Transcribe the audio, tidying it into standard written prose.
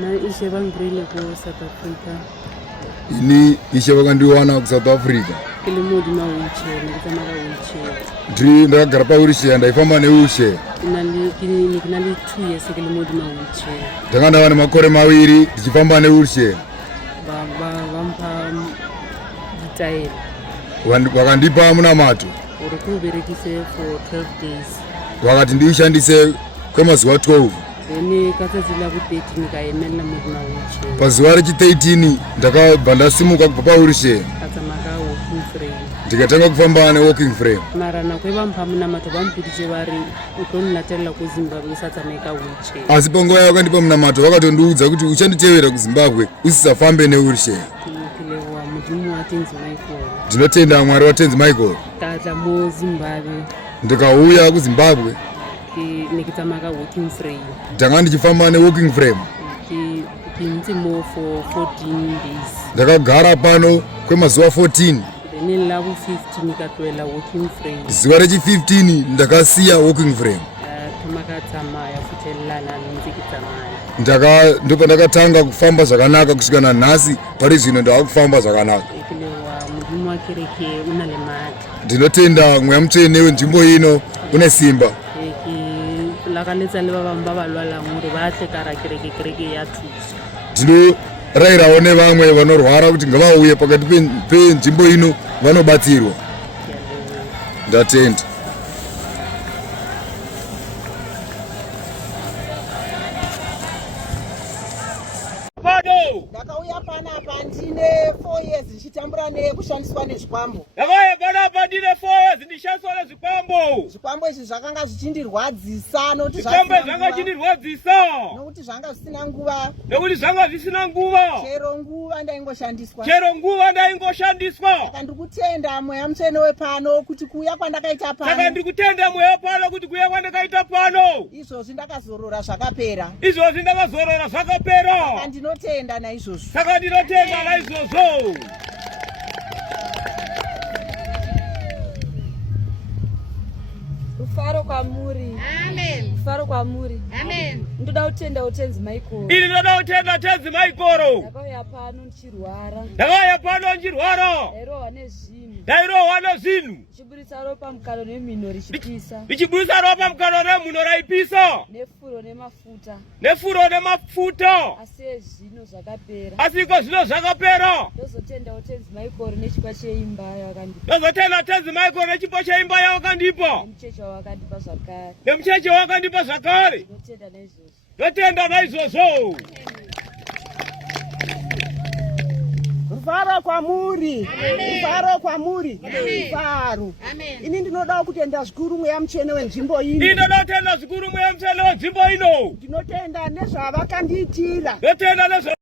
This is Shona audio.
Na ishe vangrile ku South Africa. Ini ishe vakandiwana ku South Africa. Kilimudi na wheelchair, nikitamaka wheelchair. Ndakagara pa wheelchair, ndaifamba ne wheelchair. Kinali 2 years kilimudi na wheelchair. Ndakandava ne makore maviri ndichifamba ne wheelchair. Vampa ditail. Vakandipa munamato. Uri kuberekise for 12 days. Vakati ndiishandise kwemazuva 12. Then katadzila ku 13 kaemela mudi na wheelchair. Pazuva rechi13 ndakabva ndasimuka kubva pa wheelchair. Katsamaka walking frame. Ndikatanga kufamba ne walking frame. Mara nakwevampa munamato vampitije vari utoninatarira kuZimbabwe usatsameka wheelchair. Asi panguva yakandipa munamato vakatondiudza kuti uchanditevera kuZimbabwe usisafambe ne wheelchair. Kilewa mudzimu waTenzi Michael. Ndinotenda Mwari waTenzi Michael. Tadla muZimbabwe. Ndikauya kuZimbabwe. Nikitamaka walking frame. Ndanga ndichifamba ne walking frame. Pinzimo for 14 days. Ndakagara pano kwemazuva 14. Then lavu 15 nikatwela walking frame. Zuva rechi15 ndakasiya walking frame. Tamakatsamaya futelana nzikitsamaya. Ndipo ndakatanga kufamba zvakanaka kusvika nanhasi pari zvino ndakufamba zvakanaka. Kilewa mudzimu wakereke unalemati. Ndinotenda Mweya Mutsvene wenzvimbo ino une simba. Lakanetsa leva vamba valwala nguri vahlekara kereke yatusa. Ndinorayirawo nevamwe vanorwara kuti ngavauye pakati penzvimbo ino vanobatsirwa. Ndatenda. Ndakauya panapa ndine 4 years ndichitambura nekushandiswa nezvikwambo. Ndakauya panapa ndine 4 years ndichishandiswa nezvikwambo. Zvikwambo izvi zvakanga zvichindirwadzisa nokuti zvanga zvisina nguva. Chero nguva ndaingoshandiswa. Saka ndikutenda Mweya Mutsvene wepano kuti kuuya kwandakaita pano. Izvozvi ndakazorora zvakapera. Saka ndinotenda naizvozvo. Rufaro kwamuri. Amen. Rufaro kwamuri. Amen. Ndoda kutenda uTenzi Michael. Ini ndoda kutenda Tenzi Michael. Ndakauya pano ndichirwara. Ndairohwa nezvinhu. Ndichiburitsa ropa mukalo nemhino richipisa. Raipisa. Nefuro nemafuta. Asi zvino zvakapera. Ndozotenda uTenzi Michael nechipo cheimba yawakandipa. Nemucheche wakandipa zvakare. Ndotenda naizvozvo. Rufaro kwamuri. Ini ndinoda kutenda zvikuru Mweya Mutsvene wenzvimbo ino. Ndinotenda nezvavakandiitira.